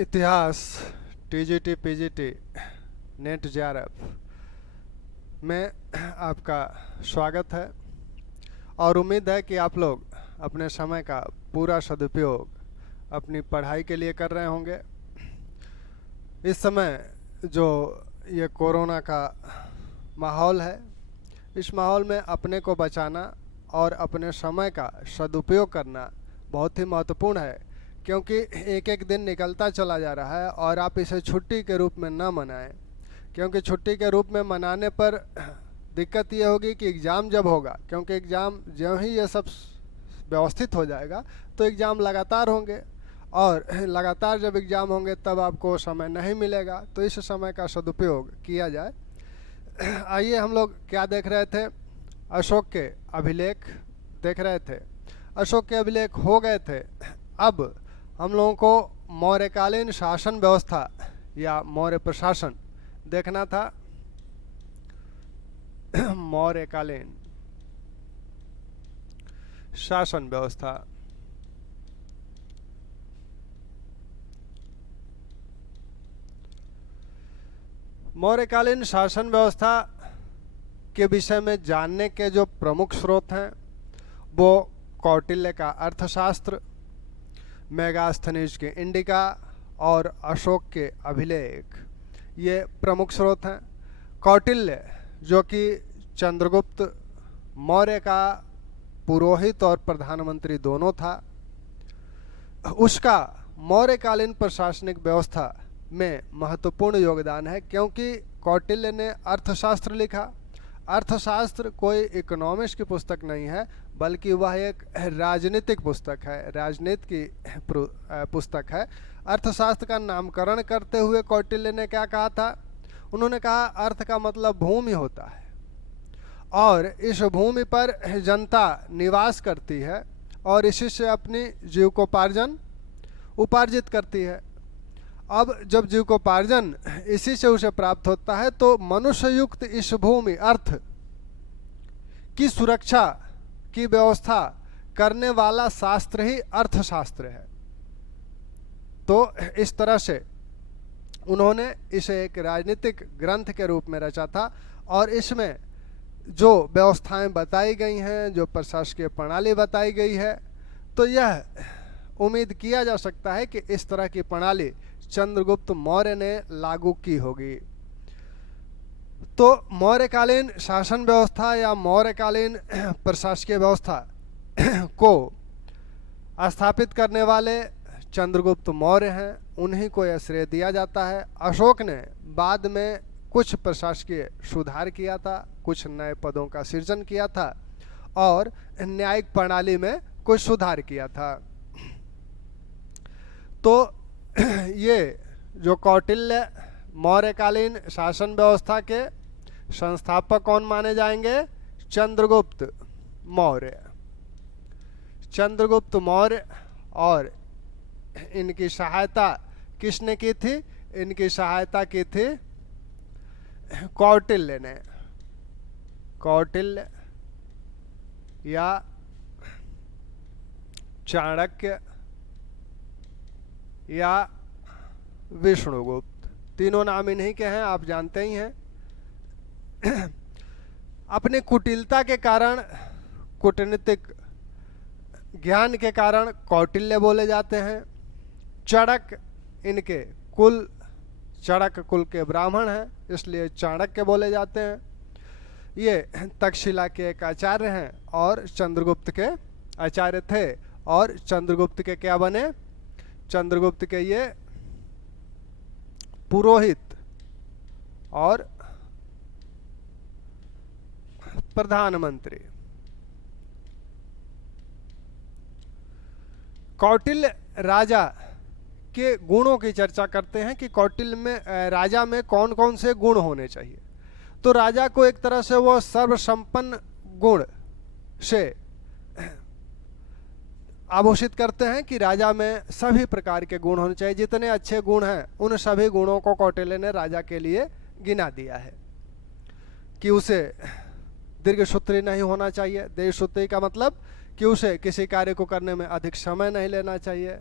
इतिहास, TGT, PGT, net JRF में आपका स्वागत है और उम्मीद है कि आप लोग अपने समय का पूरा सदुपयोग अपनी पढ़ाई के लिए कर रहे होंगे। इस समय जो ये कोरोना का माहौल है, इस माहौल में अपने को बचाना और अपने समय का सदुपयोग करना बहुत ही महत्वपूर्ण है, क्योंकि एक एक दिन निकलता चला जा रहा है और आप इसे छुट्टी के रूप में ना मनाएं, क्योंकि छुट्टी के रूप में मनाने पर दिक्कत ये होगी कि एग्ज़ाम जब होगा, क्योंकि एग्ज़ाम जब ही ये सब व्यवस्थित हो जाएगा तो एग्ज़ाम लगातार होंगे और लगातार जब एग्ज़ाम होंगे तब आपको समय नहीं मिलेगा, तो इस समय का सदुपयोग किया जाए। आइए हम लोग क्या देख रहे थे, अशोक के अभिलेख देख रहे थे। अशोक के अभिलेख हो गए थे। अब हम लोगों को मौर्यकालीन शासन व्यवस्था या मौर्य प्रशासन देखना था। मौर्यकालीन शासन व्यवस्था, मौर्यकालीन शासन व्यवस्था के विषय में जानने के जो प्रमुख स्रोत हैं वो कौटिल्य का अर्थशास्त्र, मेगास्थनीज के इंडिका और अशोक के अभिलेख, ये प्रमुख स्रोत हैं। कौटिल्य जो कि चंद्रगुप्त मौर्य का पुरोहित और प्रधानमंत्री दोनों था, उसका मौर्यकालीन प्रशासनिक व्यवस्था में महत्वपूर्ण योगदान है, क्योंकि कौटिल्य ने अर्थशास्त्र लिखा। अर्थशास्त्र कोई इकोनॉमिक्स की पुस्तक नहीं है, बल्कि वह एक राजनीतिक पुस्तक है, राजनीति की पुस्तक है। अर्थशास्त्र का नामकरण करते हुए कौटिल्य ने क्या कहा था? उन्होंने कहा अर्थ का मतलब भूमि होता है और इस भूमि पर जनता निवास करती है और इसी से अपनी जीविकोपार्जन उपार्जित करती है। अब जब जीविकोपार्जन इसी से उसे प्राप्त होता है तो मनुष्य युक्त इस भूमि अर्थ की सुरक्षा की व्यवस्था करने वाला शास्त्र ही अर्थशास्त्र है। तो इस तरह से उन्होंने इसे एक राजनीतिक ग्रंथ के रूप में रचा था और इसमें जो व्यवस्थाएं बताई गई हैं, जो प्रशासकीय प्रणाली बताई गई है, तो यह उम्मीद किया जा सकता है कि इस तरह की प्रणाली चंद्रगुप्त मौर्य ने लागू की होगी। तो मौर्यकालीन शासन व्यवस्था या मौर्यकालीन प्रशासकीय व्यवस्था को स्थापित करने वाले चंद्रगुप्त मौर्य हैं, उन्हीं को यह श्रेय दिया जाता है। अशोक ने बाद में कुछ प्रशासकीय सुधार किया था, कुछ नए पदों का सृजन किया था और न्यायिक प्रणाली में कुछ सुधार किया था। तो ये जो कौटिल्य मौर्यकालीन शासन व्यवस्था के संस्थापक कौन माने जाएंगे? चंद्रगुप्त मौर्य। चंद्रगुप्त मौर्य, और इनकी सहायता किसने की थी? इनकी सहायता की थी कौटिल्य ने। कौटिल्य या चाणक्य या विष्णुगुप्त, तीनों नाम इन्हीं के हैं, आप जानते ही हैं। अपनी कुटिलता के कारण, कूटनीतिक ज्ञान के कारण कौटिल्य बोले जाते हैं। चाणक्य, इनके कुल चाणक कुल के ब्राह्मण हैं, इसलिए चाणक्य बोले जाते हैं। ये तक्षशिला के एक आचार्य हैं और चंद्रगुप्त के आचार्य थे, और चंद्रगुप्त के क्या बने? चंद्रगुप्त के ये पुरोहित और प्रधानमंत्री। कौटिल्य राजा के गुणों की चर्चा करते हैं कि कौटिल्य में राजा में कौन कौन से गुण होने चाहिए। तो राजा को एक तरह से वो सर्वसंपन्न गुण से आभूषित करते हैं कि राजा में सभी प्रकार के गुण होने चाहिए। जितने अच्छे गुण हैं उन सभी गुणों को कौटिल्य ने राजा के लिए गिना दिया है कि उसे दीर्घसूत्री नहीं होना चाहिए। दीर्घसूत्री का मतलब कि उसे किसी कार्य को करने में अधिक समय नहीं लेना चाहिए,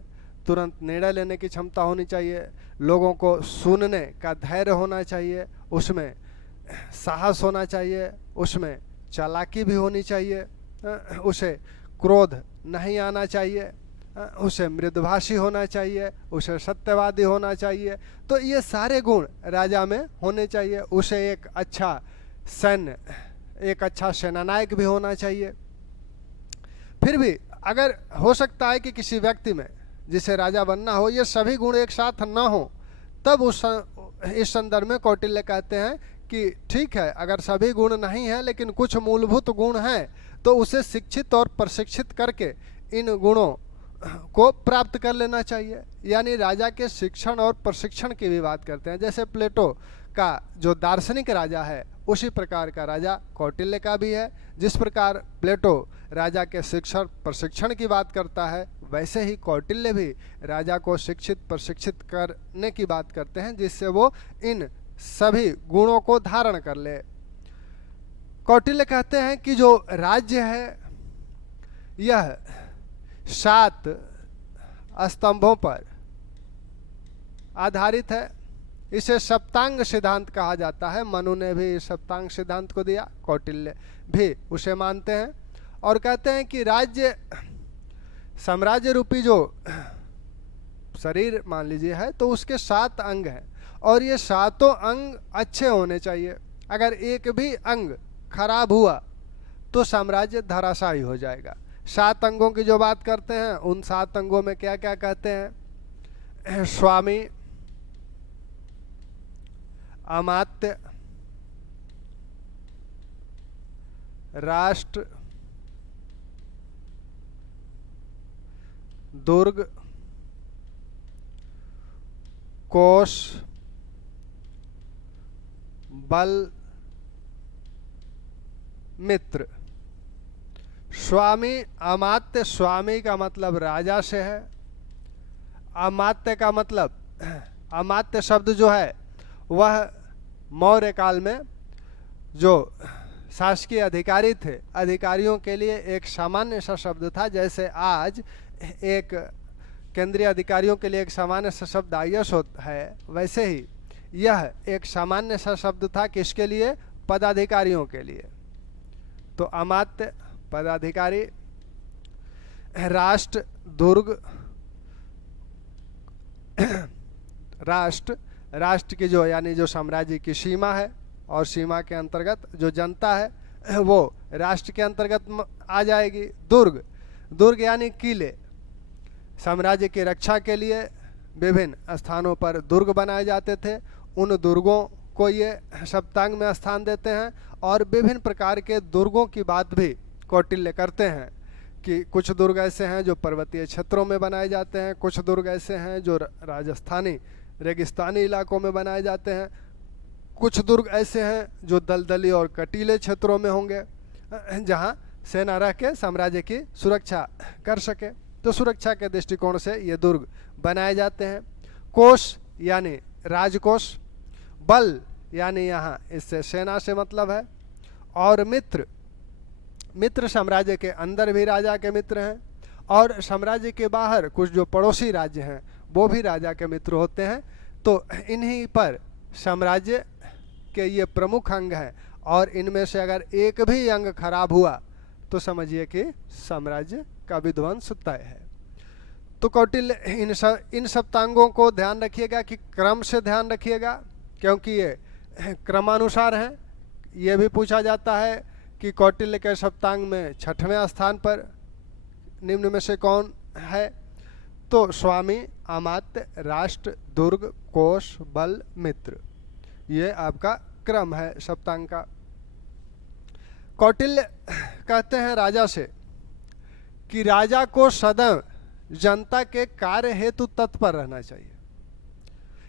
तुरंत निर्णय लेने की क्षमता होनी चाहिए, लोगों को सुनने का धैर्य होना चाहिए, उसमें साहस होना चाहिए, उसमें चालाकी भी होनी चाहिए, उसे क्रोध नहीं आना चाहिए, उसे मृदुभाषी होना चाहिए, उसे सत्यवादी होना चाहिए। तो ये सारे गुण राजा में होने चाहिए। उसे एक अच्छा सैन्य, एक अच्छा सेनानायक भी होना चाहिए। फिर भी अगर हो सकता है कि किसी व्यक्ति में जिसे राजा बनना हो ये सभी गुण एक साथ ना हो, तब इस संदर्भ में कौटिल्य कहते हैं कि ठीक है, अगर सभी गुण नहीं है लेकिन कुछ मूलभूत गुण हैं तो उसे शिक्षित और प्रशिक्षित करके इन गुणों को प्राप्त कर लेना चाहिए। यानी राजा के शिक्षण और प्रशिक्षण की भी बात करते हैं। जैसे प्लेटो का जो दार्शनिक राजा है उसी प्रकार का राजा कौटिल्य का भी है। जिस प्रकार प्लेटो राजा के शिक्षण प्रशिक्षण की बात करता है, वैसे ही कौटिल्य भी राजा को शिक्षित प्रशिक्षित करने की बात करते हैं, जिससे वो इन सभी गुणों को धारण कर ले। कौटिल्य कहते हैं कि जो राज्य है यह 7 स्तंभों पर आधारित है। इसे सप्तांग सिद्धांत कहा जाता है। मनु ने भी सप्तांग सिद्धांत को दिया, कौटिल्य भी उसे मानते हैं और कहते हैं कि राज्य साम्राज्य रूपी जो शरीर मान लीजिए है तो उसके 7 अंग हैं और ये 7 अंग अच्छे होने चाहिए। अगर एक भी अंग खराब हुआ तो साम्राज्य धराशायी हो जाएगा। 7 अंगों की जो बात करते हैं, उन 7 अंगों में क्या क्या कहते हैं? स्वामी, अमात्य, राष्ट्र, दुर्ग, कोष, बल, मित्र। स्वामी, अमात्य, स्वामी का मतलब राजा से है। अमात्य का मतलब, अमात्य शब्द जो है वह मौर्य काल में जो शासकीय अधिकारी थे, अधिकारियों के लिए एक सामान्य सा शब्द था। जैसे आज एक केंद्रीय अधिकारियों के लिए एक सामान्य सा शब्द आईएएस है, वैसे ही यह एक सामान्य सा शब्द था किसके लिए? पदाधिकारियों के लिए। तो अमात्य पदाधिकारी, राष्ट्र, दुर्ग, राष्ट्र की जो यानी जो साम्राज्य की सीमा है और सीमा के अंतर्गत जो जनता है वो राष्ट्र के अंतर्गत आ जाएगी। दुर्ग यानी किले, साम्राज्य की रक्षा के लिए विभिन्न स्थानों पर दुर्ग बनाए जाते थे। उन दुर्गों को ये सप्तांग में स्थान देते हैं और विभिन्न प्रकार के दुर्गों की बात भी कौटिल्य करते हैं कि कुछ दुर्ग ऐसे हैं जो पर्वतीय क्षेत्रों में बनाए जाते हैं, कुछ दुर्ग ऐसे हैं जो राजस्थानी रेगिस्तानी इलाकों में बनाए जाते हैं, कुछ दुर्ग ऐसे हैं जो दलदली और कटीले क्षेत्रों में होंगे जहां सेना रह के साम्राज्य की सुरक्षा कर सके। तो सुरक्षा के दृष्टिकोण से ये दुर्ग बनाए जाते हैं। कोष यानी राजकोष, बल यानी यहाँ इससे सेना से मतलब है, और मित्र साम्राज्य के अंदर भी राजा के मित्र हैं और साम्राज्य के बाहर कुछ जो पड़ोसी राज्य हैं वो भी राजा के मित्र होते हैं। तो इन्हीं पर साम्राज्य के ये प्रमुख अंग हैं और इनमें से अगर एक भी अंग खराब हुआ तो समझिए कि साम्राज्य का विध्वंस तय है। तो कौटिल्य इन सप्तांगों को ध्यान रखिएगा कि क्रम से ध्यान रखिएगा, क्योंकि ये क्रमानुसार हैं। ये भी पूछा जाता है कि कौटिल्य के सप्तांग में 6वें स्थान पर निम्न में से कौन है? तो स्वामी, अमात्य, राष्ट्र, दुर्ग, कोष, बल, मित्र, ये आपका क्रम है सप्तांग का। कौटिल्य कहते हैं राजा से कि राजा को सदैव जनता के कार्य हेतु तत्पर रहना चाहिए।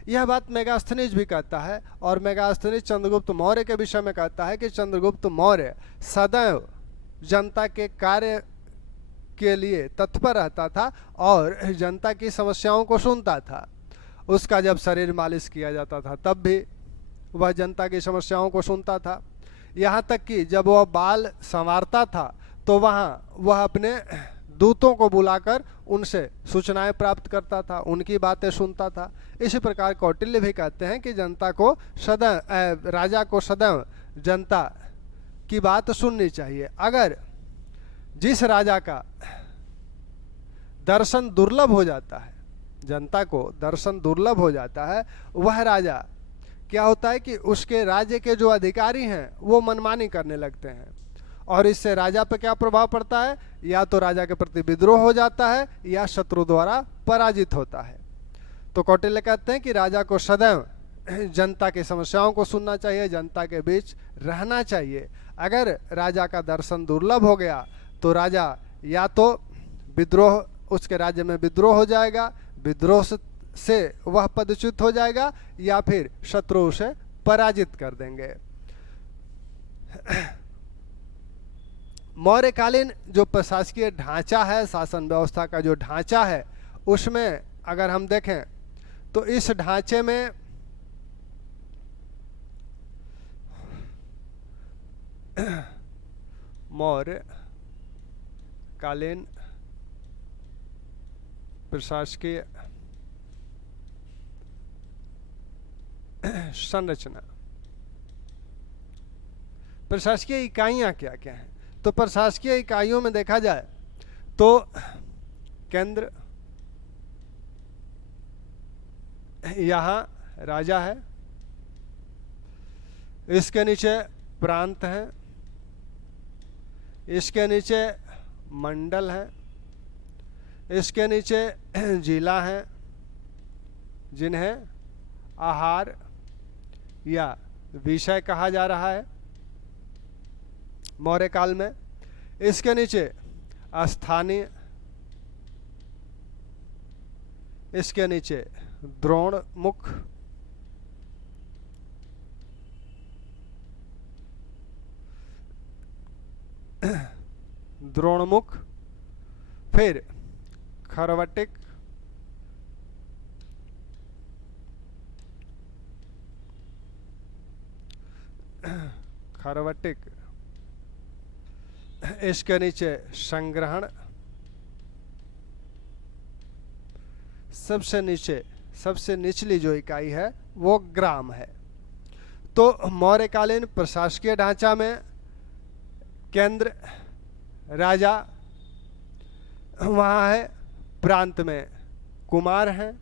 यह बात मेगास्थनीज भी कहता है और मेगास्थनीज चंद्रगुप्त मौर्य के विषय में कहता है कि चंद्रगुप्त मौर्य सदैव जनता के कार्य के लिए तत्पर रहता था और जनता की समस्याओं को सुनता था। उसका जब शरीर मालिश किया जाता था तब भी वह जनता की समस्याओं को सुनता था। यहाँ तक कि जब वह बाल संवारता था तो वहाँ वह अपने दूतों को बुलाकर उनसे सूचनाएं प्राप्त करता था, उनकी बातें सुनता था। इसी प्रकार कौटिल्य भी कहते हैं कि जनता को सदैव, राजा को सदैव जनता की बात सुननी चाहिए। अगर जिस राजा का दर्शन दुर्लभ हो जाता है, जनता को दर्शन दुर्लभ हो जाता है, वह राजा क्या होता है कि उसके राज्य के जो अधिकारी हैं वो मनमानी करने लगते हैं, और इससे राजा पर क्या प्रभाव पड़ता है, या तो राजा के प्रति विद्रोह हो जाता है या शत्रु द्वारा पराजित होता है। तो कौटिल्य कहते हैं कि राजा को सदैव जनता की समस्याओं को सुनना चाहिए, जनता के बीच रहना चाहिए। अगर राजा का दर्शन दुर्लभ हो गया तो राजा या तो विद्रोह, उसके राज्य में विद्रोह हो जाएगा, विद्रोह से वह पदच्युत हो जाएगा, या फिर शत्रु उसे पराजित कर देंगे। मौर्यकालीन जो प्रशासकीय ढांचा है, शासन व्यवस्था का जो ढांचा है, उसमें अगर हम देखें तो इस ढांचे में मौर्यकालीन प्रशासकीय संरचना, प्रशासकीय इकाइयां क्या क्या हैं? तो प्रशासकीय इकाइयों में देखा जाए तो केंद्र, यहाँ राजा है, इसके नीचे प्रांत है, इसके नीचे मंडल है, इसके नीचे जिला है जिन्हें आहार या विषय कहा जा रहा है मौर्य काल में। इसके नीचे स्थानीय, इसके नीचे द्रोणमुख, द्रोणमुख, फिर खरवटिक, खरवटिक, इसके नीचे संग्रहण, सबसे नीचे, सबसे निचली जो इकाई है वो ग्राम है। तो मौर्यकालीन प्रशासकीय ढांचा में केंद्र राजा वहाँ है, प्रांत में कुमार हैं,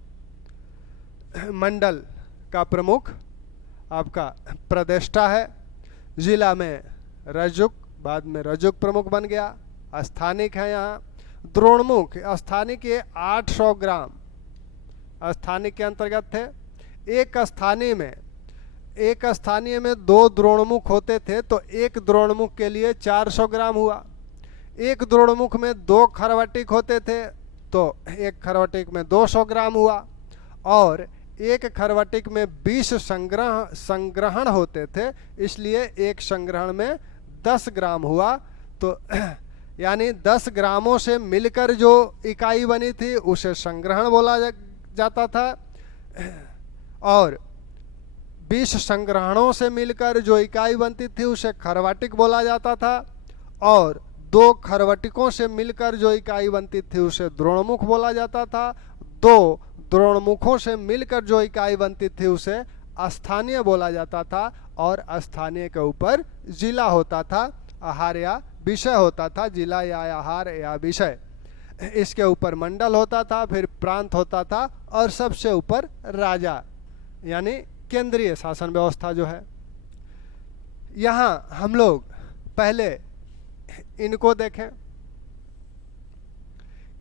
मंडल का प्रमुख आपका प्रदेष्टा है, जिला में रजुक, बाद में रजुक प्रमुख बन गया, स्थानिक है यहाँ, द्रोणमुख, स्थानिक ये 800 ग्राम स्थानिक के अंतर्गत थे। एक स्थानीय में 2 द्रोणमुख होते थे, तो एक द्रोणमुख के लिए 400 ग्राम हुआ। एक द्रोणमुख में 2 खरवटिक होते थे, तो एक खरवटिक में 200 ग्राम हुआ, और एक खरवटिक में 20 संग्रहण होते थे, इसलिए एक संग्रहण में 10 ग्राम हुआ। तो यानी 10 ग्रामों से मिलकर जो इकाई बनी थी उसे संग्रहण बोला जाता था, और 20 संग्रहणों से मिलकर जो इकाई बनती थी उसे खरवटिक बोला जाता था, और 2 खरवटिकों से मिलकर जो इकाई बनती थी उसे द्रोणमुख बोला जाता था। 2 द्रोणमुखों से मिलकर जो इकाई बनती थी उसे स्थानीय बोला जाता था, और स्थानीय के ऊपर जिला होता था, आहार या विषय होता था, जिला या आहार या विषय। इसके ऊपर मंडल होता था, फिर प्रांत होता था, और सबसे ऊपर राजा, यानी केंद्रीय शासन व्यवस्था जो है। यहाँ हम लोग पहले इनको देखें।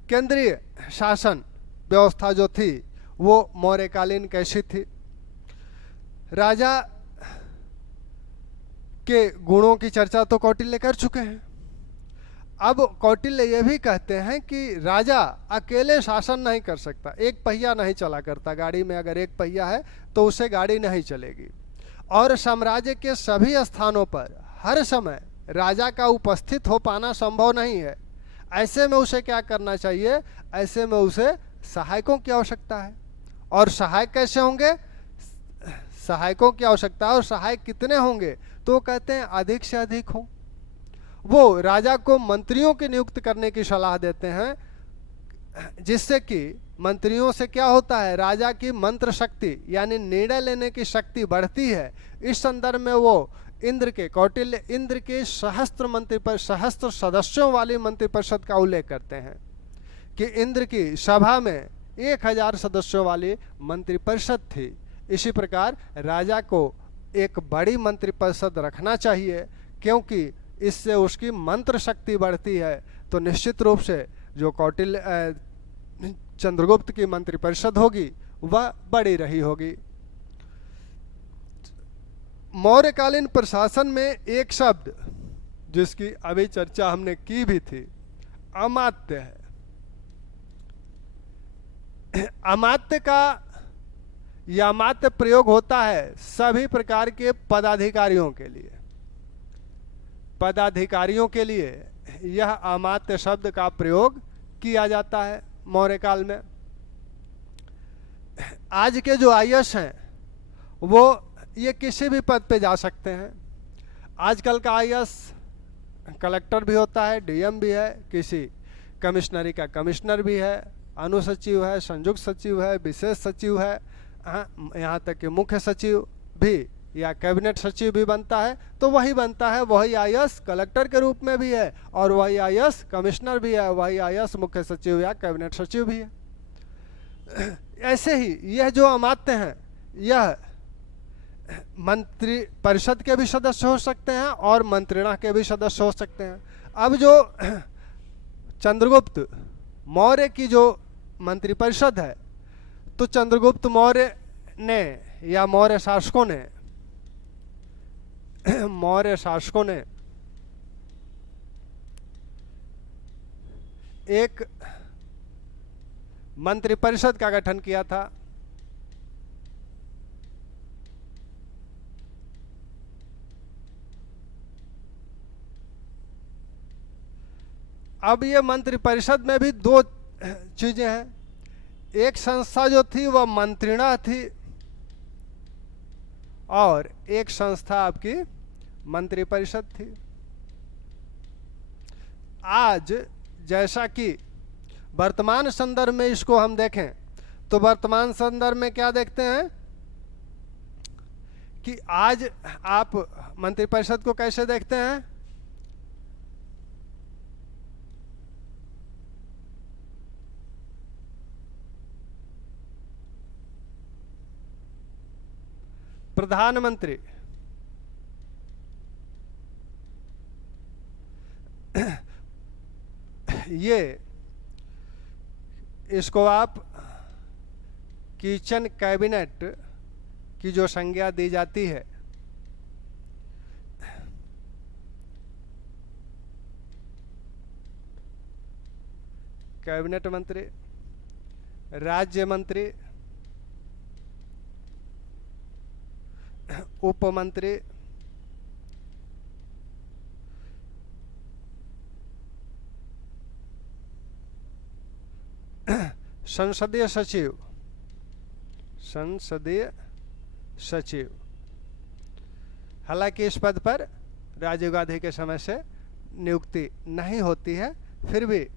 केंद्रीय शासन व्यवस्था जो थी वो मौर्यकालीन कैसी थी? राजा के गुणों की चर्चा तो कौटिल्य कर चुके हैं। अब कौटिल्य ये भी कहते हैं कि राजा अकेले शासन नहीं कर सकता, एक पहिया नहीं चला करता। गाड़ी में अगर एक पहिया है तो उससे गाड़ी नहीं चलेगी, और साम्राज्य के सभी स्थानों पर हर समय राजा का उपस्थित हो पाना संभव नहीं है। ऐसे में उसे क्या करना चाहिए? ऐसे में उसे सहायकों की आवश्यकता है। और सहायक कैसे होंगे? सहायकों की आवश्यकता है, और सहायक कितने होंगे? तो कहते हैं अधिक से अधिक हो। वो राजा को मंत्रियों की नियुक्त करने की सलाह देते हैं, जिससे कि मंत्रियों से क्या होता है, राजा की मंत्र शक्ति यानी निर्णय लेने की शक्ति बढ़ती है। इस संदर्भ में वो कौटिल्य इंद्र के सहस्त्र सदस्यों वाली मंत्रिपरिषद का उल्लेख करते हैं कि इंद्र की सभा में 1000 सदस्यों वाली मंत्रिपरिषद थी। इसी प्रकार राजा को एक बड़ी मंत्रिपरिषद रखना चाहिए, क्योंकि इससे उसकी मंत्र शक्ति बढ़ती है। तो निश्चित रूप से जो चंद्रगुप्त की मंत्रिपरिषद होगी वह बड़ी रही होगी। मौर्यकालीन प्रशासन में एक शब्द जिसकी अभी चर्चा हमने की भी थी, अमात्य है। अमात्य का यह अमात्य प्रयोग होता है सभी प्रकार के पदाधिकारियों के लिए। पदाधिकारियों के लिए यह अमात्य शब्द का प्रयोग किया जाता है मौर्य काल में। आज के जो आईएएस हैं वो ये किसी भी पद पे जा सकते हैं। आजकल का आईएएस कलेक्टर भी होता है, डीएम भी है, किसी कमिश्नरी का कमिश्नर भी है, अनुसचिव है, संयुक्त सचिव है, विशेष सचिव है, यहाँ तक कि मुख्य सचिव भी या कैबिनेट सचिव भी बनता है। तो वही बनता है, वही आईएएस कलेक्टर के रूप में भी है और वही आईएएस कमिश्नर भी है, वही आईएएस मुख्य सचिव या कैबिनेट सचिव भी है। ऐसे ही यह जो अमात्य हैं यह मंत्री परिषद के भी सदस्य हो सकते हैं और मंत्रिणा के भी सदस्य हो सकते हैं। अब जो चंद्रगुप्त मौर्य की जो मंत्रिपरिषद है, तो चंद्रगुप्त मौर्य ने या मौर्य शासकों ने एक मंत्रिपरिषद का गठन किया था। अब ये मंत्रिपरिषद में भी दो चीजें हैं। एक संस्था जो थी वह मंत्रिणा थी और एक संस्था आपकी मंत्रिपरिषद थी। आज जैसा कि वर्तमान संदर्भ में इसको हम देखें तो वर्तमान संदर्भ में क्या देखते हैं कि आज आप मंत्रिपरिषद को कैसे देखते हैं? प्रधानमंत्री ये इसको आप किचन कैबिनेट की जो संज्ञा दी जाती है, कैबिनेट मंत्री, राज्य मंत्री, उप मंत्री, संसदीय सचिव। हालांकि इस पद पर राजीव गांधी के समय से नियुक्ति नहीं होती है, फिर भी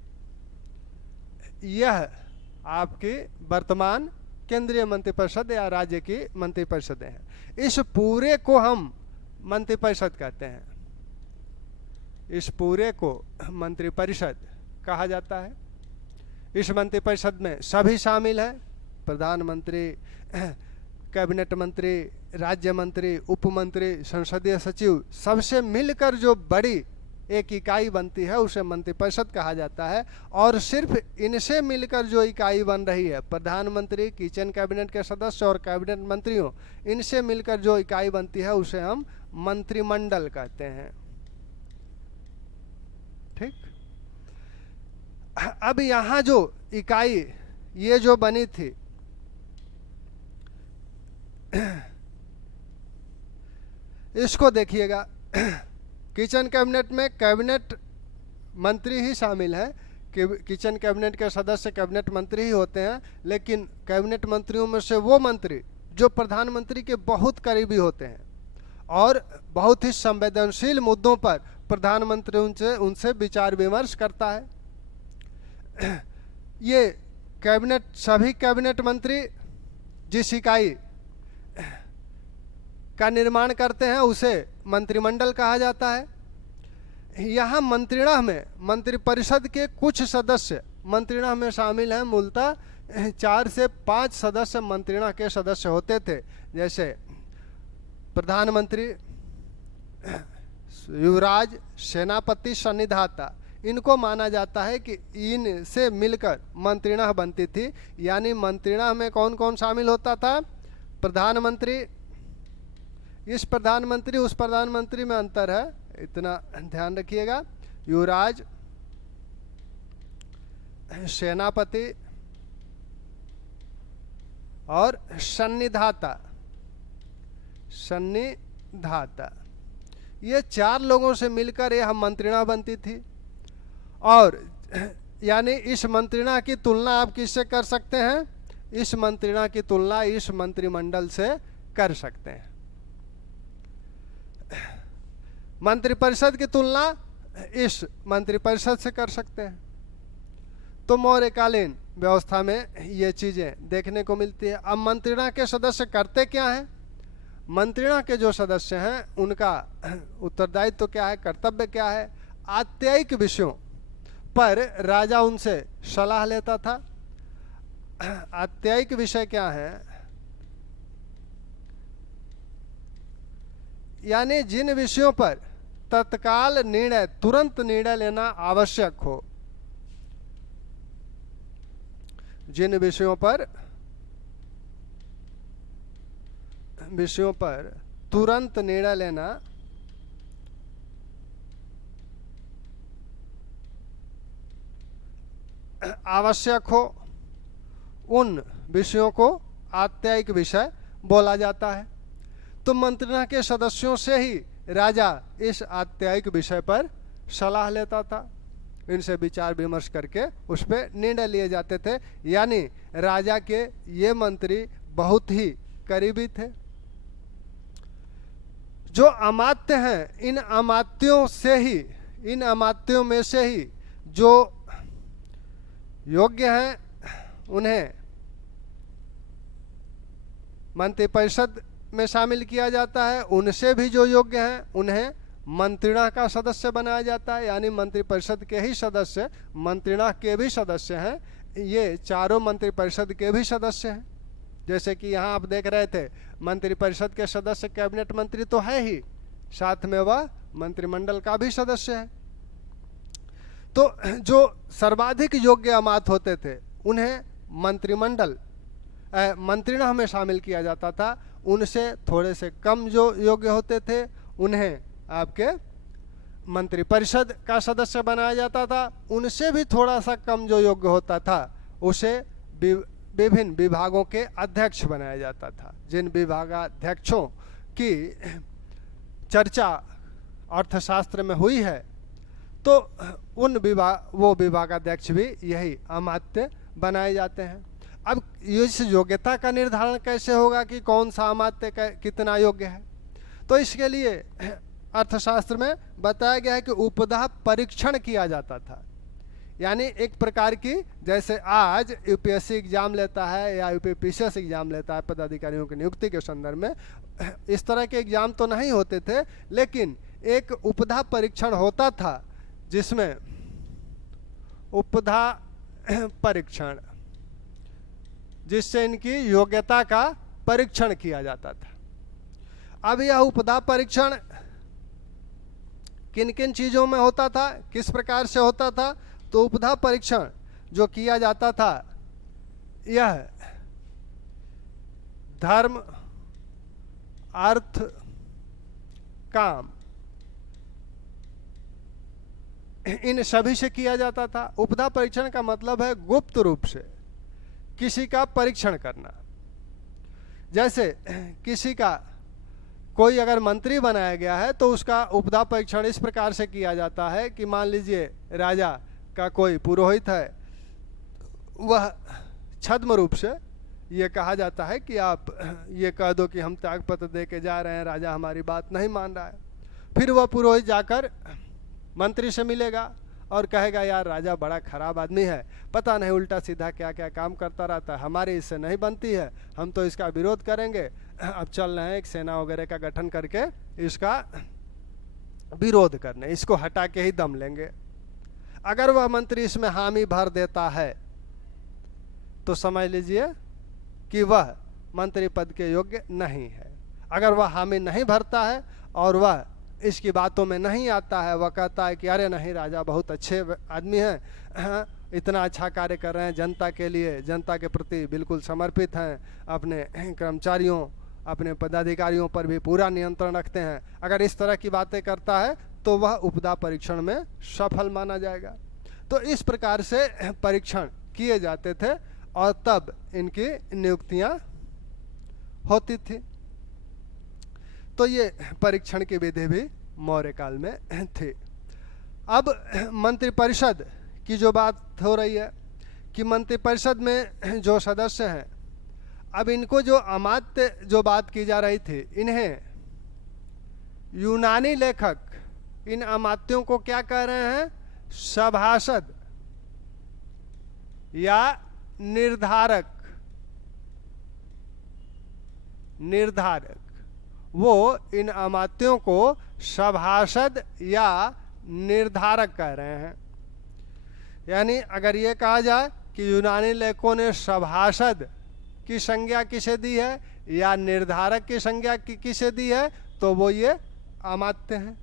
यह आपकी वर्तमान केंद्रीय मंत्रिपरिषद या राज्य की मंत्रिपरिषदें हैं। इस पूरे को हम मंत्रिपरिषद कहते हैं। इस पूरे को मंत्रिपरिषद कहा जाता है। इस मंत्रिपरिषद में सभी शामिल हैं, प्रधानमंत्री, कैबिनेट मंत्री, राज्य मंत्री, उप मंत्री, संसदीय सचिव, सबसे मिलकर जो बड़ी एक इकाई बनती है उसे मंत्रिपरिषद कहा जाता है। और सिर्फ इनसे मिलकर जो इकाई बन रही है, प्रधानमंत्री, किचन कैबिनेट के सदस्य और कैबिनेट मंत्रियों, इनसे मिलकर जो इकाई बनती है उसे हम मंत्रिमंडल कहते हैं। ठीक। अब यहाँ जो इकाई ये जो बनी थी, इसको देखिएगा। किचन कैबिनेट में कैबिनेट मंत्री ही शामिल है कि किचन कैबिनेट के सदस्य कैबिनेट मंत्री ही होते हैं, लेकिन कैबिनेट मंत्रियों में से वो मंत्री जो प्रधानमंत्री के बहुत करीबी होते हैं और बहुत ही संवेदनशील मुद्दों पर प्रधानमंत्री उनसे विचार विमर्श करता है। ये कैबिनेट, सभी कैबिनेट मंत्री जिस इकाई का निर्माण करते हैं उसे मंत्रिमंडल कहा जाता है। यहाँ मंत्रिणा में मंत्रिपरिषद के कुछ सदस्य मंत्रिणा में शामिल हैं। मूलतः 4 से 5 सदस्य मंत्रिणा के सदस्य होते थे, जैसे प्रधानमंत्री, युवराज, सेनापति, सन्निधाता। इनको माना जाता है कि इनसे मिलकर मंत्रिणा बनती थी। यानी मंत्रिणा में कौन कौन शामिल होता था? प्रधानमंत्री, इस प्रधानमंत्री उस प्रधानमंत्री में अंतर है, इतना ध्यान रखिएगा। युवराज, सेनापति और सन्निधाता। ये 4 लोगों से मिलकर यह मंत्रिणा बनती थी। और यानी इस मंत्रिणा की तुलना आप किससे कर सकते हैं? इस मंत्रिणा की तुलना इस मंत्रिमंडल से कर सकते हैं। मंत्रिपरिषद की तुलना इस मंत्रिपरिषद से कर सकते हैं। तो मौर्यकालीन व्यवस्था में ये चीजें देखने को मिलती है। अब मंत्रिणा के सदस्य करते क्या हैं? मंत्रिणा के जो सदस्य हैं उनका उत्तरदायित्व तो क्या है, कर्तव्य क्या है? आत्यायिक विषयों पर राजा उनसे सलाह लेता था। आत्यायिक विषय क्या है? यानी जिन विषयों पर तत्काल निर्णय, तुरंत निर्णय लेना आवश्यक हो, जिन विषयों पर तुरंत निर्णय लेना आवश्यक हो, उन विषयों को आत्यायिक विषय बोला जाता है। तो मंत्रिणा के सदस्यों से ही राजा इस आत्यायिक विषय पर सलाह लेता था। इनसे विचार विमर्श करके उस पर निर्णय लिए जाते थे। यानी राजा के ये मंत्री बहुत ही करीबी थे। जो अमात्य हैं, इन अमात्यों में से ही जो योग्य हैं उन्हें मंत्रिपरिषद में शामिल किया जाता है। उनसे भी जो योग्य हैं उन्हें मंत्रिणा का सदस्य बनाया जाता है। यानी मंत्रिपरिषद के ही सदस्य मंत्रिणा के भी सदस्य हैं। ये चारों मंत्रिपरिषद के भी सदस्य हैं। जैसे कि यहाँ आप देख रहे थे, मंत्रिपरिषद के सदस्य कैबिनेट मंत्री तो है ही, साथ में वह मंत्रिमंडल का भी सदस्य है। तो जो सर्वाधिक योग्य अमात्य होते थे उन्हें मंत्रिणा में शामिल किया जाता था। उनसे थोड़े से कम जो योग्य होते थे उन्हें आपके मंत्रिपरिषद का सदस्य बनाया जाता था। उनसे भी थोड़ा सा कम जो योग्य होता था उसे विभिन्न विभागों के अध्यक्ष बनाया जाता था। जिन विभागाध्यक्षों की चर्चा अर्थशास्त्र में हुई है, तो उन विभागाध्यक्ष भी यही अमात्य बनाए जाते हैं। अब इस योग्यता का निर्धारण कैसे होगा कि कौन सा अमात्य कितना योग्य है? तो इसके लिए अर्थशास्त्र में बताया गया है कि उपधा परीक्षण किया जाता था। यानी एक प्रकार की, जैसे आज यूपीएससी एग्जाम लेता है या यूपीपीसीएस एग्जाम लेता है पदाधिकारियों की नियुक्ति के संदर्भ में, इस तरह के एग्जाम तो नहीं होते थे, लेकिन एक उपधा परीक्षण होता था जिसमें उपधा परीक्षण, जिससे इनकी योग्यता का परीक्षण किया जाता था। अब यह उपधा परीक्षण किन किन चीजों में होता था, किस प्रकार से होता था? तो उपधा परीक्षण जो किया जाता था यह धर्म, अर्थ, काम, इन सभी से किया जाता था। उपधा परीक्षण का मतलब है गुप्त रूप से किसी का परीक्षण करना। जैसे किसी का कोई अगर मंत्री बनाया गया है तो उसका उपधा परीक्षण इस प्रकार से किया जाता है कि मान लीजिए राजा का कोई पुरोहित है, वह छद्म रूप से ये कहा जाता है कि आप ये कह दो कि हम त्यागपत्र दे के जा रहे हैं, राजा हमारी बात नहीं मान रहा है। फिर वह पुरोहित जाकर मंत्री से मिलेगा और कहेगा यार राजा बड़ा खराब आदमी है, पता नहीं उल्टा सीधा क्या क्या काम करता रहता है, हमारी इससे नहीं बनती है, हम तो इसका विरोध करेंगे, अब चल रहे हैं एक सेना वगैरह का गठन करके इसका विरोध करने, इसको हटा के ही दम लेंगे। अगर वह मंत्री इसमें हामी भर देता है तो समझ लीजिए कि वह मंत्री पद के योग्य नहीं है। अगर वह हामी नहीं भरता है और वह इसकी बातों में नहीं आता है, वह कहता है कि अरे नहीं राजा बहुत अच्छे आदमी हैं, इतना अच्छा कार्य कर रहे हैं जनता के लिए, जनता के प्रति बिल्कुल समर्पित हैं, अपने कर्मचारियों अपने पदाधिकारियों पर भी पूरा नियंत्रण रखते हैं, अगर इस तरह की बातें करता है तो वह उपदा परीक्षण में सफल माना जाएगा। तो इस प्रकार से परीक्षण किए जाते थे और तब इनकी नियुक्तियां होती थी। तो ये परीक्षण की विधि भी मौर्य काल में थी। अब मंत्रिपरिषद की जो बात हो रही है कि मंत्रिपरिषद में जो सदस्य हैं, अब इनको जो अमात्य जो बात की जा रही थी, इन्हें यूनानी लेखक इन अमात्यों को क्या कह रहे हैं? सभासद या निर्धारक। निर्धारक, वो इन अमात्यों को सभासद या निर्धारक कह रहे हैं। यानी अगर ये कहा जाए कि यूनानी लेखकों ने सभासद की संज्ञा किसे दी है या निर्धारक की संज्ञा किसे दी है, तो वो ये अमात्य हैं।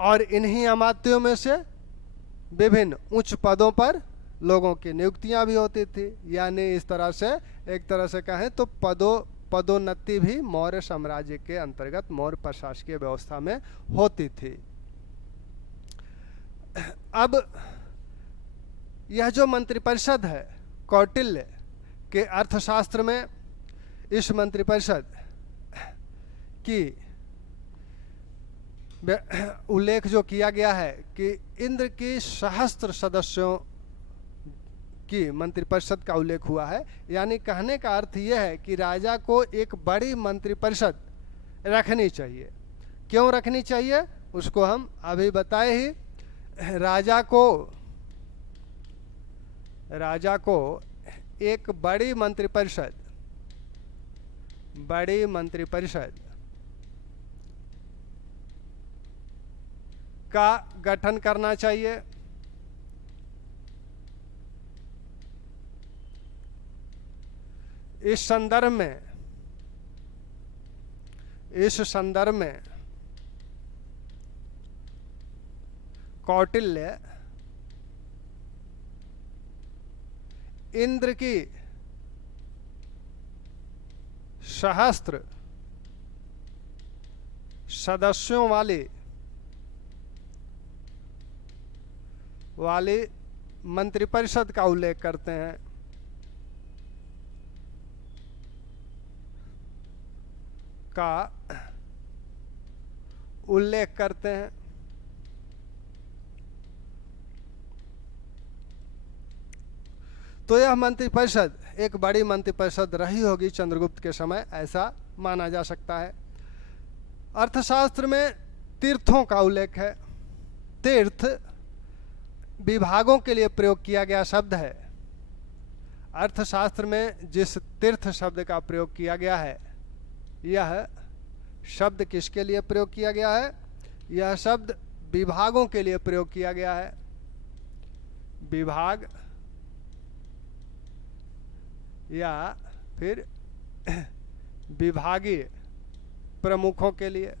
और इन्हीं अमात्यों में से विभिन्न उच्च पदों पर लोगों की नियुक्तियां भी होती थी। यानी इस तरह से एक तरह से कहें तो पदोन्नति भी मौर्य साम्राज्य के अंतर्गत मौर्य प्रशासकीय व्यवस्था में होती थी। अब यह जो मंत्रिपरिषद है, कौटिल्य के अर्थशास्त्र में इस मंत्रिपरिषद की उल्लेख जो किया गया है कि इंद्र की सहस्त्र सदस्यों की मंत्रिपरिषद का उल्लेख हुआ है। यानी कहने का अर्थ यह है कि राजा को एक बड़ी मंत्रिपरिषद रखनी चाहिए। क्यों रखनी चाहिए उसको हम अभी बताए ही। राजा को एक बड़ी मंत्रिपरिषद का गठन करना चाहिए। इस संदर्भ में कौटिल्य इंद्र की सहस्त्र सदस्यों वाली मंत्रिपरिषद का उल्लेख करते हैं। तो यह मंत्रिपरिषद एक बड़ी मंत्रिपरिषद रही होगी चंद्रगुप्त के समय, ऐसा माना जा सकता है। अर्थशास्त्र में तीर्थों का उल्लेख है। तीर्थ विभागों के लिए प्रयोग किया गया शब्द है। अर्थशास्त्र में जिस तीर्थ शब्द का प्रयोग किया गया है, यह शब्द किसके लिए प्रयोग किया गया है? यह शब्द विभागों के लिए प्रयोग किया गया है। विभाग या फिर विभागीय प्रमुखों के लिए,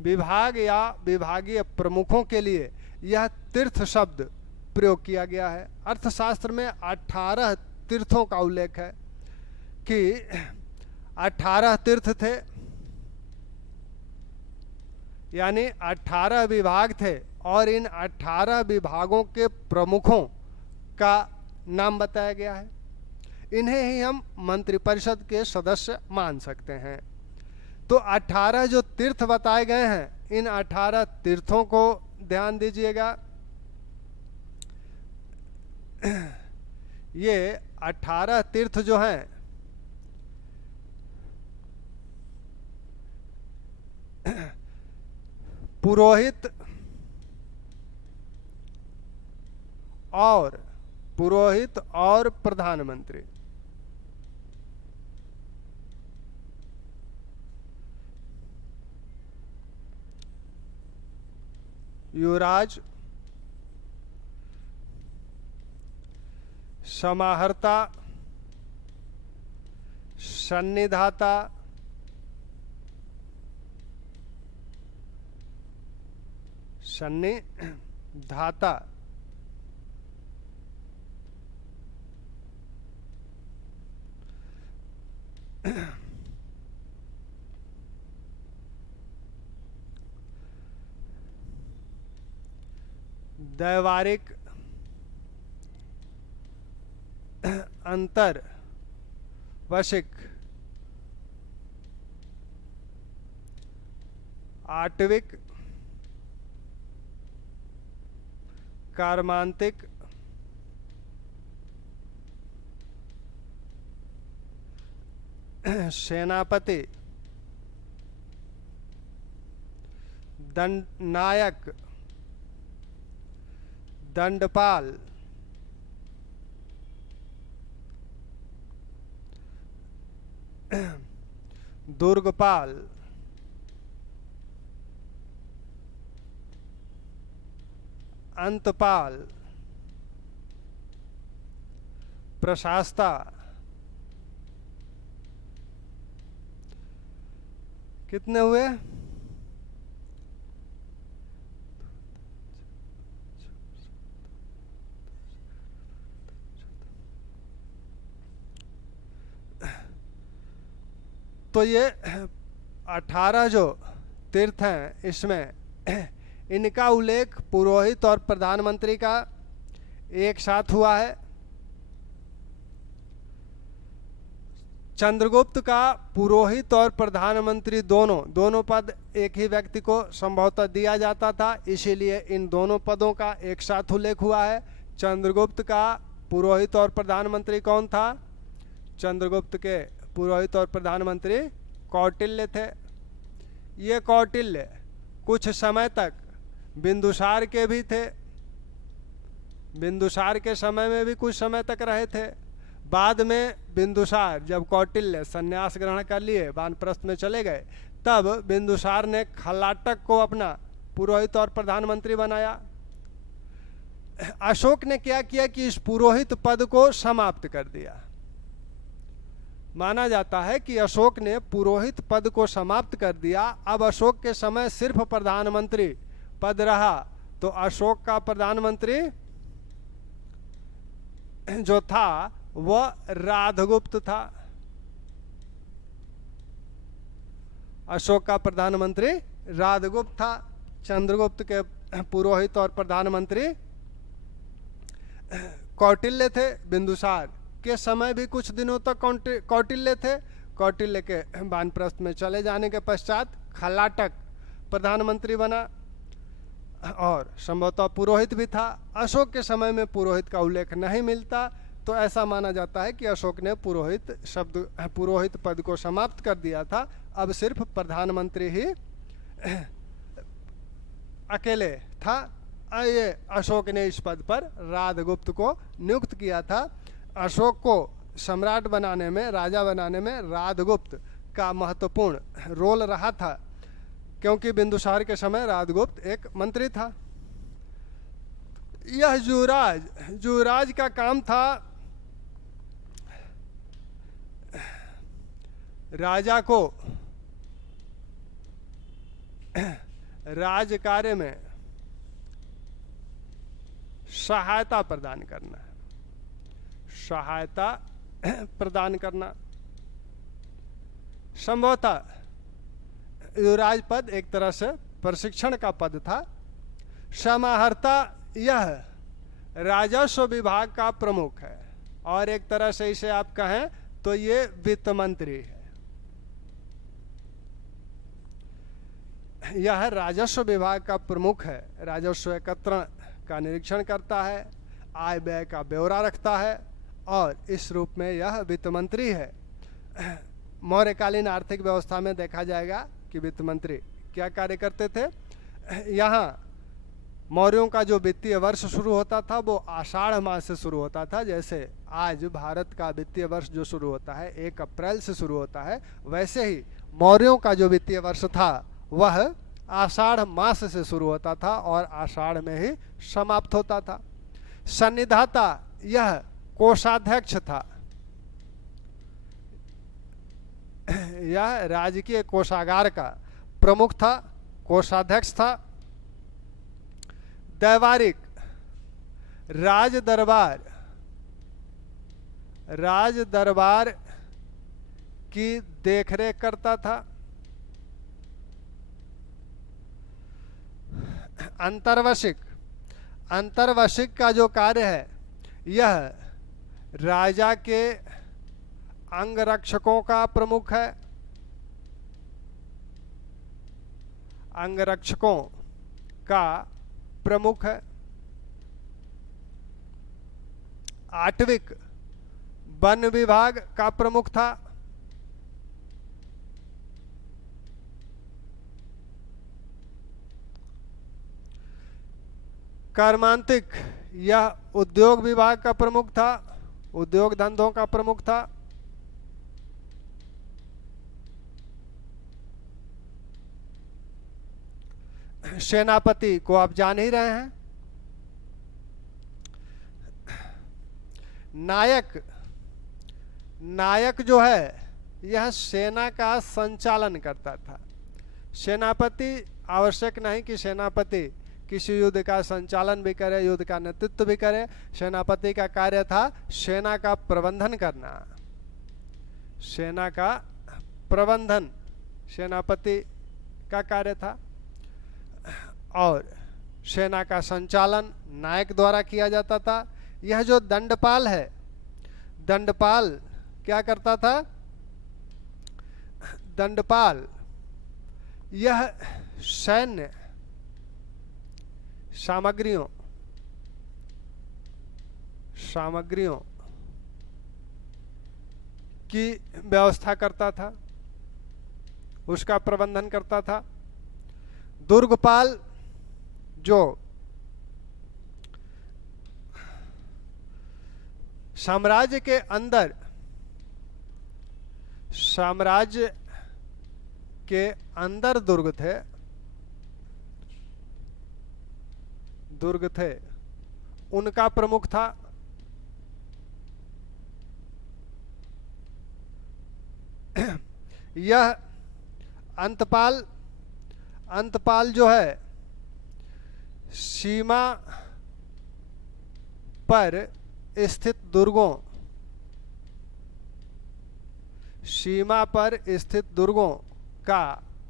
विभाग या विभागीय प्रमुखों के लिए यह तीर्थ शब्द प्रयोग किया गया है। अर्थशास्त्र में 18 तीर्थों का उल्लेख है कि 18 तीर्थ थे, यानी 18 विभाग थे और इन 18 विभागों के प्रमुखों का नाम बताया गया है। इन्हें ही हम मंत्रिपरिषद के सदस्य मान सकते हैं। तो 18 जो तीर्थ बताए गए हैं, इन 18 तीर्थों को ध्यान दीजिएगा। ये 18 तीर्थ जो हैं, पुरोहित और प्रधानमंत्री। युवराज, समाहर्ता, सन्निधाता, सन्निधाता, दैवारिक, अंतर वशिक, आटविक, कार्मांतिक, सेनापति, दंडनायक, दंडपाल, दुर्गपाल, अंतपाल, प्रशास्ता, कितने हुए? तो ये 18 जो तीर्थ हैं, इसमें इनका उल्लेख पुरोहित और प्रधानमंत्री का एक साथ हुआ है। चंद्रगुप्त का पुरोहित और प्रधानमंत्री दोनों पद एक ही व्यक्ति को संभवतः दिया जाता था, इसीलिए इन दोनों पदों का एक साथ उल्लेख हुआ है। चंद्रगुप्त का पुरोहित और प्रधानमंत्री कौन था? चंद्रगुप्त के पुरोहित और प्रधानमंत्री कौटिल्य थे। ये कौटिल्य कुछ समय तक बिंदुसार के भी थे, बिंदुसार के समय में भी कुछ समय तक रहे थे। बाद में बिंदुसार जब कौटिल्य संन्यास ग्रहण कर लिए, वानप्रस्थ में चले गए, तब बिंदुसार ने खलाटक को अपना पुरोहित और प्रधानमंत्री बनाया। अशोक ने क्या किया कि इस पुरोहित पद को समाप्त कर दिया। माना जाता है कि अशोक ने पुरोहित पद को समाप्त कर दिया। अब अशोक के समय सिर्फ प्रधानमंत्री पद रहा, तो अशोक का प्रधानमंत्री जो था वह राधगुप्त था। अशोक का प्रधानमंत्री राधगुप्त था। चंद्रगुप्त के पुरोहित और प्रधानमंत्री कौटिल्य थे। बिंदुसार के समय भी कुछ दिनों तक कौटिल्य थे। कौटिल्य के वानप्रस्थ में चले जाने के पश्चात खलाटक प्रधानमंत्री बना और संभवतः पुरोहित भी था। अशोक के समय में पुरोहित का उल्लेख नहीं मिलता, तो ऐसा माना जाता है कि अशोक ने पुरोहित पद को समाप्त कर दिया था। अब सिर्फ प्रधानमंत्री ही अकेले था। ये अशोक ने इस पद पर राधगुप्त को नियुक्त किया था। अशोक को सम्राट बनाने में, राजा बनाने में राधगुप्त का महत्वपूर्ण रोल रहा था, क्योंकि बिंदुसार के समय राधगुप्त एक मंत्री था। यह जुराज का काम था राजा को राज कार्य में सहायता प्रदान करना, सहायता प्रदान करना। संभवतः युवराज पद एक तरह से प्रशिक्षण का पद था। समाहर्ता यह राजस्व विभाग का प्रमुख है, और एक तरह से इसे आप कहें तो ये वित्त मंत्री है। यह राजस्व विभाग का प्रमुख है। राजस्व एकत्रण का निरीक्षण करता है, आय व्यय का ब्यौरा रखता है, और इस रूप में यह वित्त मंत्री है। मौर्यकालीन आर्थिक व्यवस्था में देखा जाएगा कि वित्त मंत्री क्या कार्य करते थे। यहाँ मौर्यों का जो वित्तीय वर्ष शुरू होता था वो आषाढ़ मास से शुरू होता था। जैसे आज भारत का वित्तीय वर्ष जो शुरू होता है 1 अप्रैल से शुरू होता है, वैसे ही मौर्यों का जो वित्तीय वर्ष था वह आषाढ़ मास से शुरू होता था और आषाढ़ में ही समाप्त होता था। सन्निधाता यह कोषाध्यक्ष था, यह राजकीय कोषागार का प्रमुख था, कोषाध्यक्ष था। दैवारिक राज दरबार की देखरेख करता था। अंतर्वशिक का जो कार्य है यह राजा के अंगरक्षकों का प्रमुख है। अंगरक्षकों का प्रमुख है। आटविक वन विभाग का प्रमुख था। कर्मांतिक यह उद्योग विभाग का प्रमुख था, उद्योग धंधों का प्रमुख था। सेनापति को आप जान ही रहे हैं। नायक जो है यह सेना का संचालन करता था। सेनापति आवश्यक नहीं कि सेनापति किसी युद्ध का संचालन भी करे, युद्ध का नेतृत्व भी करे। सेनापति का कार्य था सेना का प्रबंधन करना। सेना का प्रबंधन सेनापति का कार्य था और सेना का संचालन नायक द्वारा किया जाता था। यह जो दंडपाल है, दंडपाल क्या करता था? दंडपाल यह सैन्य सामग्रियों की व्यवस्था करता था, उसका प्रबंधन करता था। दुर्गपाल जो साम्राज्य के अंदर दुर्ग थे उनका प्रमुख था। यह अंतपाल जो है सीमा पर स्थित दुर्गों का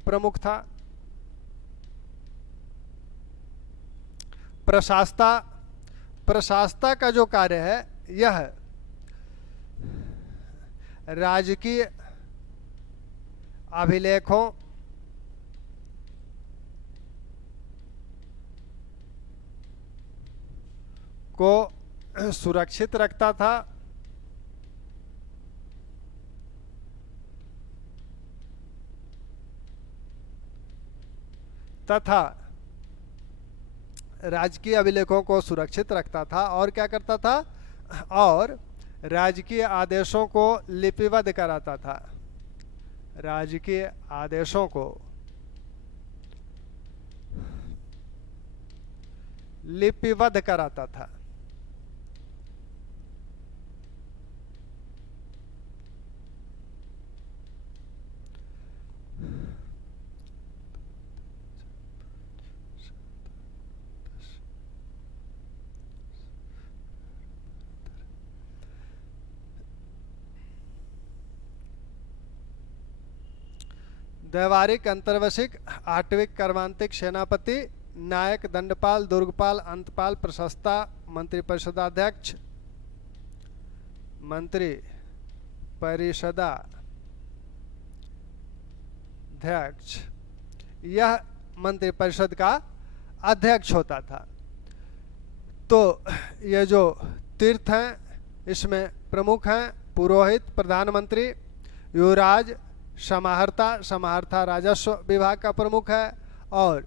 प्रमुख था। प्रशासता का जो कार्य है यह राजकीय अभिलेखों को सुरक्षित रखता था। तथा राजकीय अभिलेखों को सुरक्षित रखता था और क्या करता था? और राजकीय आदेशों को लिपिबद्ध कराता था। राजकीय आदेशों को लिपिबद्ध कराता था। दैवारिक, अंतर्वशिक, आटविक, कर्मांतिक, सेनापति, नायक, दंडपाल, दुर्गपाल, अंतपाल, प्रशस्ता, मंत्रिपरिषदाध्यक्ष, यह मंत्रिपरिषद का अध्यक्ष होता था। तो ये जो तीर्थ हैं इसमें प्रमुख हैं पुरोहित, प्रधानमंत्री, युवराज, समाहर्ता राजस्व विभाग का प्रमुख है, और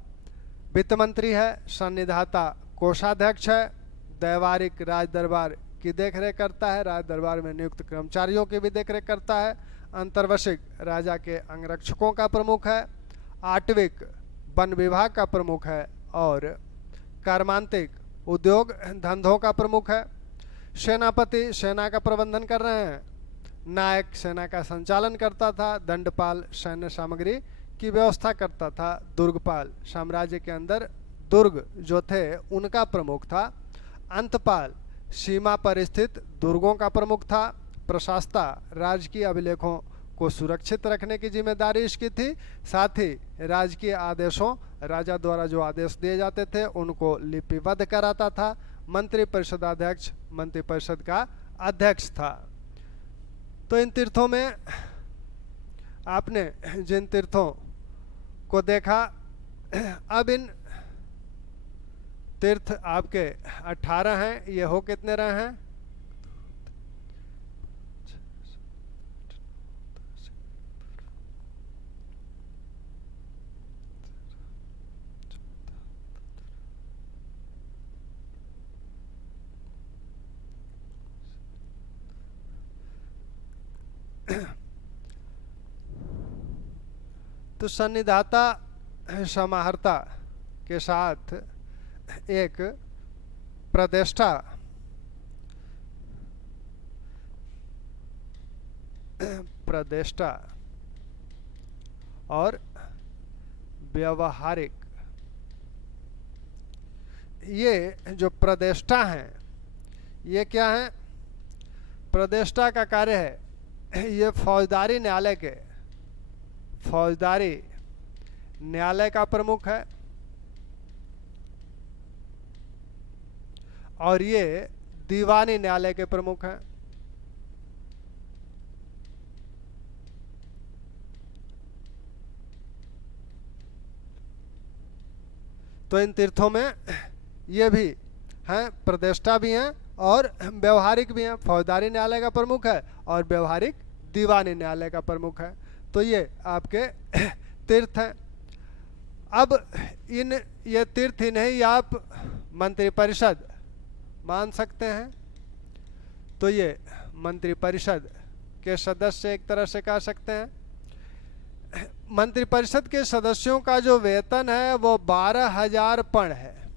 वित्त मंत्री है, सन्निधाता कोषाध्यक्ष है, दैवारिक राज दरबार की देखरेख करता है, राज दरबार में नियुक्त कर्मचारियों की भी देखरेख करता है, अंतर्वशिक राजा के अंगरक्षकों का प्रमुख है, आटविक वन विभाग का प्रमुख है और कर्मांतिक उद्योग धंधों का प्रमुख है। सेनापति सेना का प्रबंधन कर रहे हैं, नायक सेना का संचालन करता था, दंडपाल सैन्य सामग्री की व्यवस्था करता था, दुर्गपाल साम्राज्य के अंदर दुर्ग जो थे उनका प्रमुख था, अंतपाल सीमा पर स्थित दुर्गों का प्रमुख था, प्रशासता राजकीय अभिलेखों को सुरक्षित रखने की जिम्मेदारी इसकी थी, साथ ही राजकीय आदेशों राजा द्वारा जो आदेश दिए जाते थे उनको लिपिबद्ध कराता था, मंत्रिपरिषद अध्यक्ष मंत्रिपरिषद का अध्यक्ष था। तो इन तीर्थों में आपने जिन तीर्थों को देखा, अब इन तीर्थ आपके 18 हैं, ये हो कितने रहे हैं? तो सन्निधाता समाहर्ता के साथ एक प्रदेष्टा और व्यवहारिक, ये जो प्रदेष्टा हैं ये क्या है? प्रदेष्टा का कार्य है, ये फौजदारी न्यायालय का प्रमुख है और ये दीवानी न्यायालय के प्रमुख हैं। तो इन तीर्थों में ये भी हैं, प्रदेष्टा भी हैं और व्यवहारिक भी हैं। फौजदारी न्यायालय का प्रमुख है और व्यवहारिक दीवानी न्यायालय का प्रमुख है। तो ये आपके तीर्थ हैं। अब ये तीर्थ ही नहीं, आप मंत्रिपरिषद मान सकते हैं। तो ये मंत्रिपरिषद के सदस्य एक तरह से कह सकते हैं। मंत्रिपरिषद के सदस्यों का जो वेतन है वो 12,000 पण है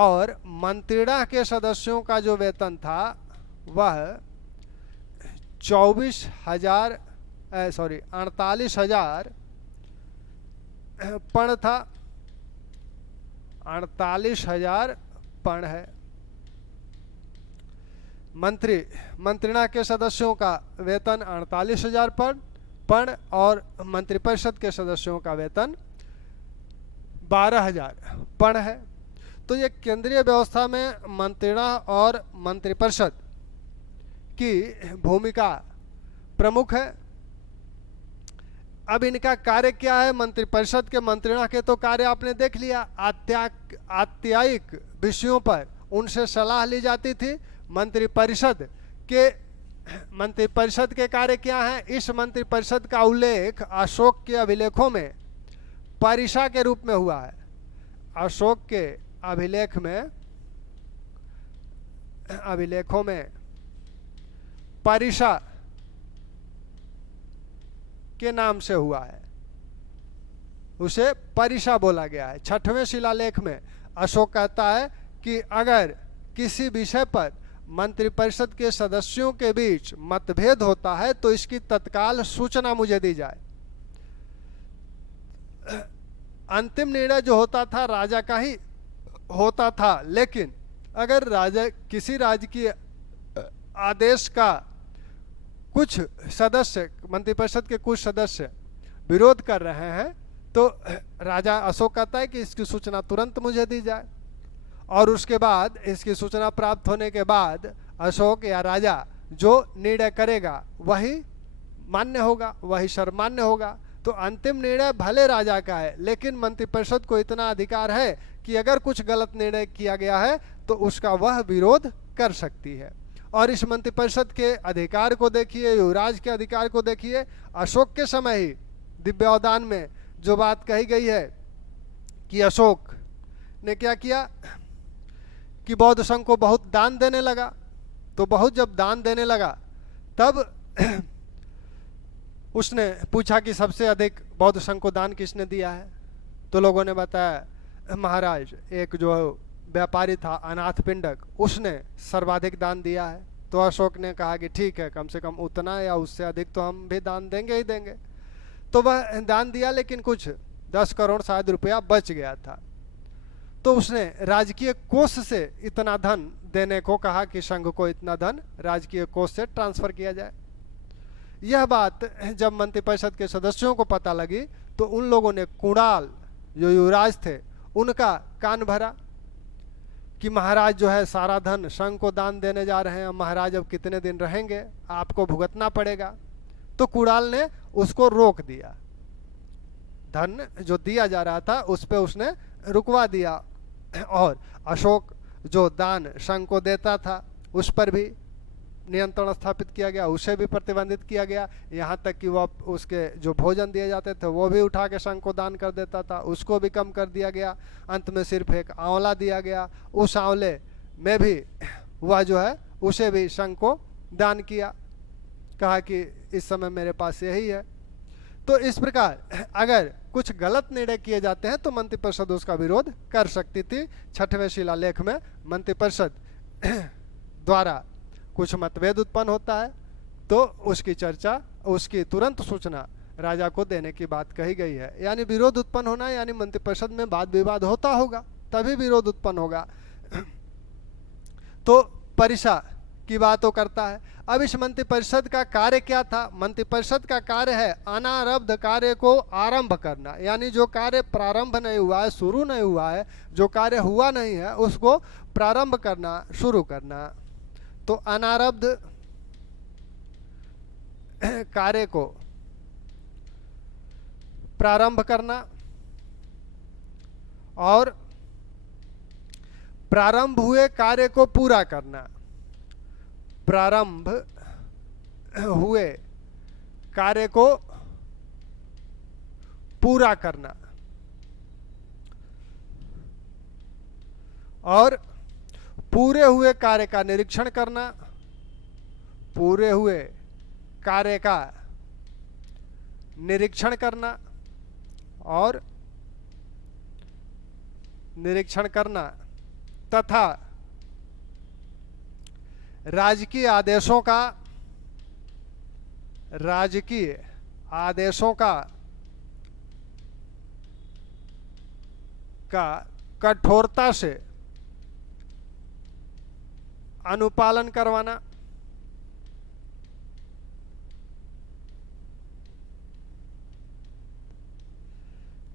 और मंत्रिणा के सदस्यों का जो वेतन था वह 48,000 पण था। 48,000 पण है। मंत्रिणा के सदस्यों का वेतन 48,000 पण और मंत्रिपरिषद के सदस्यों का वेतन 12,000 पण है। तो ये केंद्रीय व्यवस्था में मंत्रिणा और मंत्रिपरिषद की भूमिका प्रमुख है। अब इनका कार्य क्या है? मंत्रिपरिषद के मंत्रिणा के तो कार्य आपने देख लिया, आत्यायिक विषयों पर उनसे सलाह ली जाती थी। मंत्रिपरिषद के कार्य क्या है? इस मंत्रिपरिषद का उल्लेख अशोक के अभिलेखों में परिषा के रूप में हुआ है। अशोक के अभिलेखों में परिषा के नाम से हुआ है, उसे परिषा बोला गया है। 6वें शिलालेख में अशोक कहता है कि अगर किसी विषय पर मंत्रिपरिषद के सदस्यों के बीच मतभेद होता है तो इसकी तत्काल सूचना मुझे दी जाए। अंतिम निर्णय जो होता था राजा का ही होता था, लेकिन अगर किसी राजकीय आदेश का कुछ सदस्य, मंत्रिपरिषद के कुछ सदस्य विरोध कर रहे हैं तो राजा अशोक कहता है कि इसकी सूचना तुरंत मुझे दी जाए। और उसके बाद इसकी सूचना प्राप्त होने के बाद अशोक या राजा जो निर्णय करेगा वही मान्य होगा, वही सर्वमान्य होगा। तो अंतिम निर्णय भले राजा का है, लेकिन मंत्रिपरिषद को इतना अधिकार है कि अगर कुछ गलत निर्णय किया गया है तो उसका वह विरोध कर सकती है। और इस मंत्रिपरिषद के अधिकार को देखिए, युवराज के अधिकार को देखिए। अशोक के समय ही दिव्यावदान में जो बात कही गई है कि अशोक ने क्या किया कि बौद्ध संघ को बहुत दान देने लगा। तो बहुत जब दान देने लगा तब उसने पूछा कि सबसे अधिक बौद्ध संघ को दान किसने दिया है। तो लोगों ने बताया महाराज एक जो व्यापारी था अनाथ पिंडक, उसने सर्वाधिक दान दिया है। तो अशोक ने कहा कि ठीक है, कम से कम उतना या उससे अधिक तो हम भी दान देंगे ही देंगे। तो वह दान दिया, लेकिन कुछ 10 करोड़ शायद रुपया बच गया था। तो उसने राजकीय कोष से इतना धन देने को कहा कि संघ को इतना धन राजकीय कोष से ट्रांसफर किया जाए। यह बात जब मंत्रिपरिषद के सदस्यों को पता लगी तो उन लोगों ने कुणाल जो युवराज थे उनका कान भरा कि महाराज जो है सारा धन संघ को दान देने जा रहे हैं, महाराज अब कितने दिन रहेंगे, आपको भुगतना पड़ेगा। तो कुणाल ने उसको रोक दिया, धन जो दिया जा रहा था उस पे उसने रुकवा दिया। और अशोक जो दान संघ को देता था उस पर भी नियंत्रण स्थापित किया गया, उसे भी प्रतिबंधित किया गया। यहाँ तक कि वह उसके जो भोजन दिए जाते थे वो भी उठा के संघ को दान कर देता था, उसको भी कम कर दिया गया। अंत में सिर्फ एक आंवला दिया गया, उस आंवले में भी वह जो है उसे भी संघ को दान किया, कहा कि इस समय मेरे पास यही है। तो इस प्रकार अगर कुछ गलत निर्णय किए जाते हैं तो मंत्रिपरिषद उसका विरोध कर सकती थी। 6वें शिलालेख में मंत्रिपरिषद द्वारा कुछ मतभेद उत्पन्न होता है तो उसकी चर्चा, उसकी तुरंत सूचना राजा को देने की बात कही गई है। यानी विरोध उत्पन्न होना, यानी मंत्रिपरिषद में वाद विवाद होता होगा तभी विरोध उत्पन्न होगा। तो परिषा की बात वो करता है। अब इस मंत्रिपरिषद का कार्य क्या था? मंत्रिपरिषद का कार्य है अनारब्ध कार्य को आरंभ करना, यानी जो कार्य प्रारंभ नहीं हुआ है, शुरू नहीं हुआ है, जो कार्य हुआ नहीं है उसको प्रारंभ करना, शुरू करना। तो अनारब्ध कार्य को प्रारंभ करना और प्रारंभ हुए कार्य को पूरा करना। प्रारंभ हुए कार्य को पूरा करना और पूरे हुए कार्य का निरीक्षण करना, पूरे हुए कार्य का निरीक्षण करना और निरीक्षण करना तथा राजकीय आदेशों का कठोरता से अनुपालन करवाना।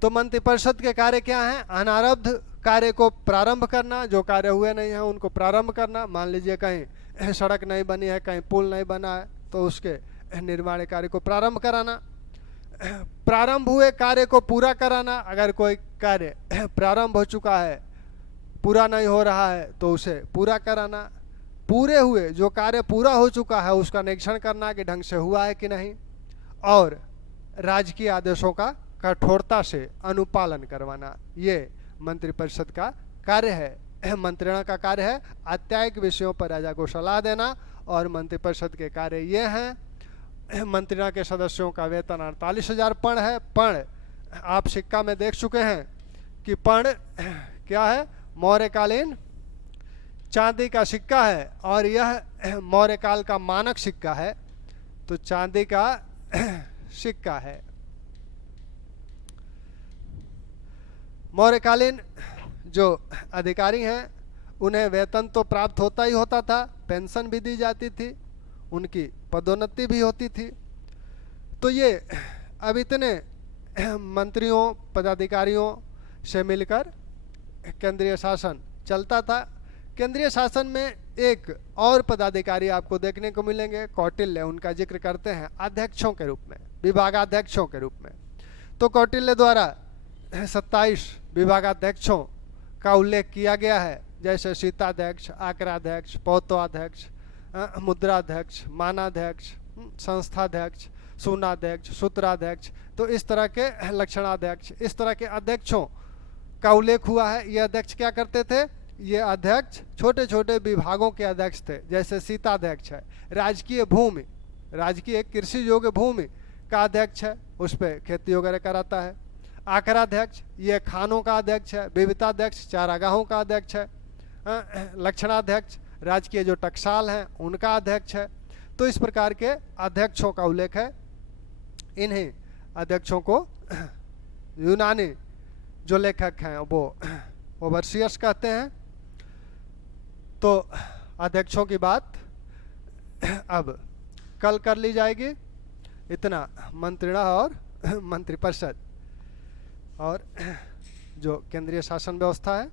तो मंत्रिपरिषद के कार्य क्या हैं? अनारब्ध कार्य को प्रारंभ करना, जो कार्य हुए नहीं है उनको प्रारंभ करना। मान लीजिए कहीं सड़क नहीं बनी है, कहीं पुल नहीं बना है, तो उसके निर्माण कार्य को प्रारंभ कराना। प्रारंभ हुए कार्य को पूरा कराना, अगर कोई कार्य प्रारंभ हो चुका है पूरा नहीं हो रहा है तो उसे पूरा कराना। पूरे हुए जो कार्य पूरा हो चुका है उसका निरीक्षण करना कि ढंग से हुआ है कि नहीं, और राजकीय आदेशों का कठोरता से अनुपालन करवाना। ये मंत्रिपरिषद का कार्य है। मंत्रणा का कार्य है आत्यायिक विषयों पर राजा को सलाह देना, और मंत्रिपरिषद के कार्य ये हैं। मंत्रणा के सदस्यों का वेतन 48,000 पण है। पण आप सिक्का में देख चुके हैं कि पण क्या है? मौर्यकालीन चांदी का सिक्का है, और यह मौर्यकाल का मानक सिक्का है, तो चांदी का सिक्का है। मौर्यकालीन जो अधिकारी हैं उन्हें वेतन तो प्राप्त होता ही होता था, पेंशन भी दी जाती थी, उनकी पदोन्नति भी होती थी। तो ये अब इतने मंत्रियों पदाधिकारियों से मिलकर केंद्रीय शासन चलता था। केंद्रीय शासन में एक और पदाधिकारी आपको देखने को मिलेंगे, कौटिल्य, उनका जिक्र करते हैं अध्यक्षों के रूप में, विभागाध्यक्षों के रूप में। तो कौटिल्य द्वारा 27 विभागाध्यक्षों का उल्लेख किया गया है, जैसे शीताध्यक्ष, आकराध्यक्ष, पौत्वाध्यक्ष, मुद्राध्यक्ष, मानाध्यक्ष, संस्थाध्यक्ष, सूनाध्यक्ष, सूत्राध्यक्ष। तो इस तरह के लक्षणाध्यक्ष, इस तरह के अध्यक्षों का उल्लेख हुआ है। ये अध्यक्ष क्या करते थे? ये अध्यक्ष छोटे छोटे विभागों के अध्यक्ष थे, जैसे सीताध्यक्ष है, राजकीय भूमि, राजकीय कृषि योग्य भूमि का अध्यक्ष है, उस पर खेती वगैरह कराता है। आकराध्यक्ष ये खानों का अध्यक्ष है। विविताध्यक्ष चारागाहों का अध्यक्ष है। लक्षणाध्यक्ष राजकीय जो टकसाल हैं उनका अध्यक्ष है। तो इस प्रकार के अध्यक्षों का उल्लेख है। इन्हीं अध्यक्षों को यूनानी जो लेखक हैं वो ओवरसियर्स कहते हैं। तो अध्यक्षों की बात अब कल कर ली जाएगी। इतना मंत्रिणा और मंत्रिपरिषद और जो केंद्रीय शासन व्यवस्था है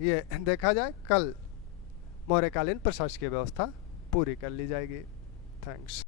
ये देखा जाए। कल मौर्यकालीन प्रशासकीय व्यवस्था पूरी कर ली जाएगी। थैंक्स।